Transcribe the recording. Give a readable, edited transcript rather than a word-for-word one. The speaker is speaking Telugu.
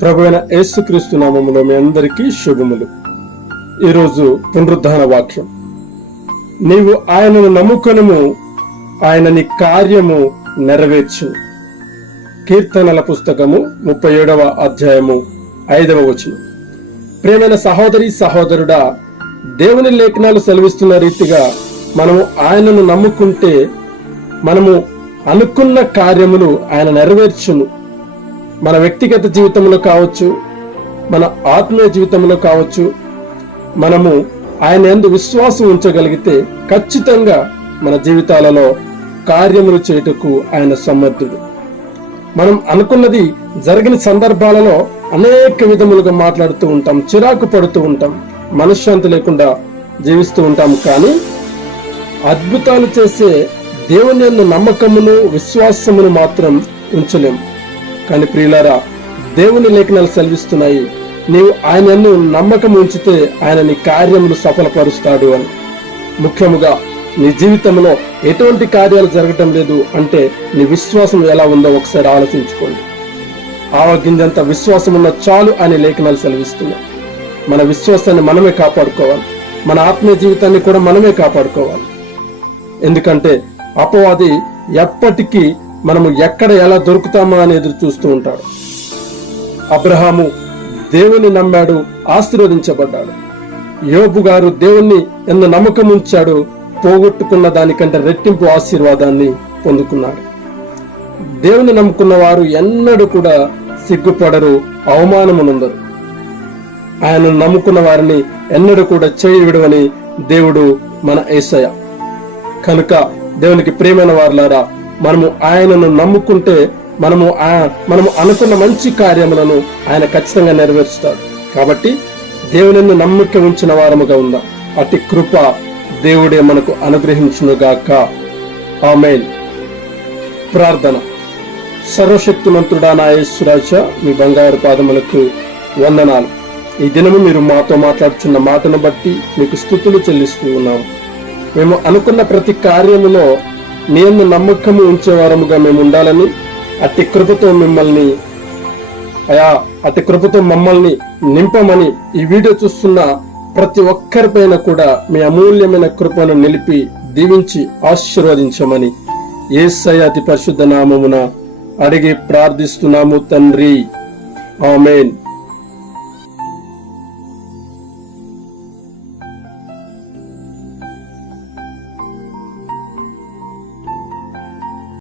ప్రభువైన యేసుక్రీస్తు నామములో మీ అందరికీ శుభములు. ఈరోజు పునరుద్ధాన వాక్యం. నీవు ఆయనను నమ్ముకొనుము, ఆయన నీ కార్యము నెరవేర్చు. కీర్తనల పుస్తకము 37వ అధ్యాయము 5వ వచనం. ప్రియమైన సహోదరి సహోదరుడా, దేవుని లేఖనాలు సెలవిస్తున్న రీతిగా మనము ఆయనను నమ్ముకుంటే మనము అనుకున్న కార్యములు ఆయన నెరవేర్చును. మన వ్యక్తిగత జీవితంలో కావచ్చు, మన ఆత్మీయ జీవితంలో కావచ్చు, మనము ఆయన యందు విశ్వాసం ఉంచగలిగితే ఖచ్చితంగా మన జీవితాలలో కార్యములు చేయుటకు ఆయన సమర్థుడు. మనం అనుకున్నది జరిగిన సందర్భాలలో అనేక విధములుగా మాట్లాడుతూ ఉంటాం, చిరాకు పడుతూ ఉంటాం, మనశ్శాంతి లేకుండా జీవిస్తూ ఉంటాం. కానీ అద్భుతాలు చేసే దేవుని యందు నమ్మకమును విశ్వాసమును మాత్రం ఉంచలేం. కానీ ప్రియులారా, దేవుని లేఖనాలు సెలవిస్తున్నాయి, నీవు ఆయన యందు నమ్మకం ఉంచితే ఆయన నీ కార్యములు సఫలపరుస్తాడు అని. ముఖ్యముగా నీ జీవితంలో ఎటువంటి కార్యాలు జరగటం లేదు అంటే నీ విశ్వాసం ఎలా ఉందో ఒకసారి ఆలోచించుకోండి. ఆవగింజంత విశ్వాసం ఉన్న చాలు అని లేఖనాలు సెలవిస్తున్నాయి. మన విశ్వాసాన్ని మనమే కాపాడుకోవాలి, మన ఆత్మీయ జీవితాన్ని కూడా మనమే కాపాడుకోవాలి. ఎందుకంటే అపవాది ఎప్పటికీ మనము ఎక్కడ ఎలా దొరుకుతామా అని ఎదురు చూస్తూ ఉంటాడు. అబ్రహాము దేవుని నమ్మాడు, ఆశీర్వదించబడ్డాడు. యోబు గారు దేవుణ్ణి ఎంత నమ్మకం ఉంచాడు, పోగొట్టుకున్న దానికంటే రెట్టింపు ఆశీర్వాదాన్ని పొందుకున్నాడు. దేవుని నమ్ముకున్న వారు ఎన్నడూ కూడా సిగ్గుపడరు, అవమానమునందరు. ఆయనను నమ్ముకున్న వారిని ఎన్నడూ కూడా చేయి విడవని దేవుడు మన యేసయ్య. కనుక దేవునికి ప్రియమైన వారులారా, మనము ఆయనను నమ్ముకుంటే మనము అనుకున్న మంచి కార్యములను ఆయన ఖచ్చితంగా నెరవేరుస్తాడు. కాబట్టి దేవుని నమ్మిక ఉంచిన వారముగా ఉందాం. అతి కృప దేవుడే మనకు అనుగ్రహించునుగాక. ఆమేన్. ప్రార్థన. సర్వశక్తిమంతుడా నా యేసురాజా, మీ బంగారు పాదములకు వందనాలు. ఈ దినము మీరు మాతో మాట్లాడుచున్న మాటను బట్టి మీకు స్తుతులు చెల్లిస్తూ ఉన్నాము. మేము అనుకున్న ప్రతి కార్యములో నీ యందు నమ్మకము ఉంచేవారముగా మేము ఉండాలని, అతి కృపతో మమ్మల్ని నింపమని ఈ వీడియో చూస్తున్న ప్రతి ఒక్కరిపైన కూడా మీ అమూల్యమైన కృపను నిలిపి దీవించి ఆశీర్వదించమని యేసయ్య అతి పరిశుద్ధ నామమున అడిగి ప్రార్థిస్తున్నాము తండ్రి. ఆమేన్.